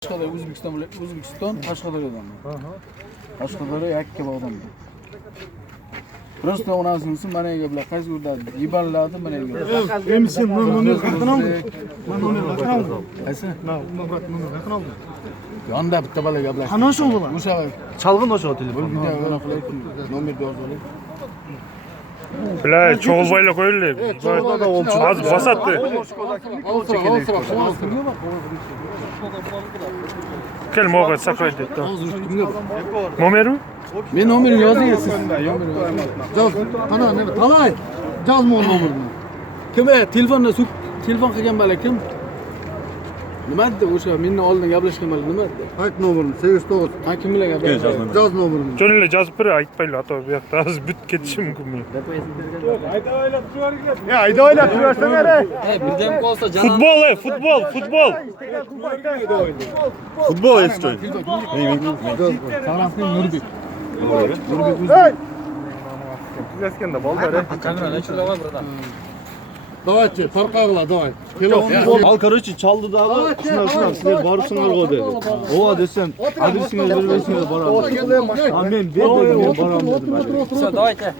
O'zbekiston Qashqadaryodan. Qashqadaryo yakka bog'dan. Просто у нас mana gaplar qaysi yerda yibanladi mana gaplar. Sen nomer qanday alding? Men nomer qanday aldim? Qaysi? Nomer aldim. Yonda bitta bala gaplar. Qana shu bo'lar? O'sha Çalgın o şu telefon. video nomer yozib. Bля, çoğulbayla koyuldu. Az basattı. Kel moga saklayın dedi. Nomer mi? Men nomerini yozyapsiz. Yoz. Qana, nima? Talay. Yozma o nomerni. Kim telefonda telefon qilgan bala kim? Nima dedi o'sha menni oldin gaplashgan bala nima dedi? Ayt nomerini 89. Ha kim bilan gaplashgan? Yoz nomerini. Jönüyle yazıp bir aytmayla ata bu yakta az büt ketişim mümkün mü? Ya ayda oynab turarsan ara. Birden olsa Futbol futbol. Futbol estoy. Sağlamsın Nurbek. Eskende bal var. Kamera ne şurada var burada. Давайте, tarqaqla, давай. Telefon. Al короче çaldı da şunlar sizler barısınlar o dedi. Oha desem adresini vermesiniz baram. Amen ben baram dedim. Давайте.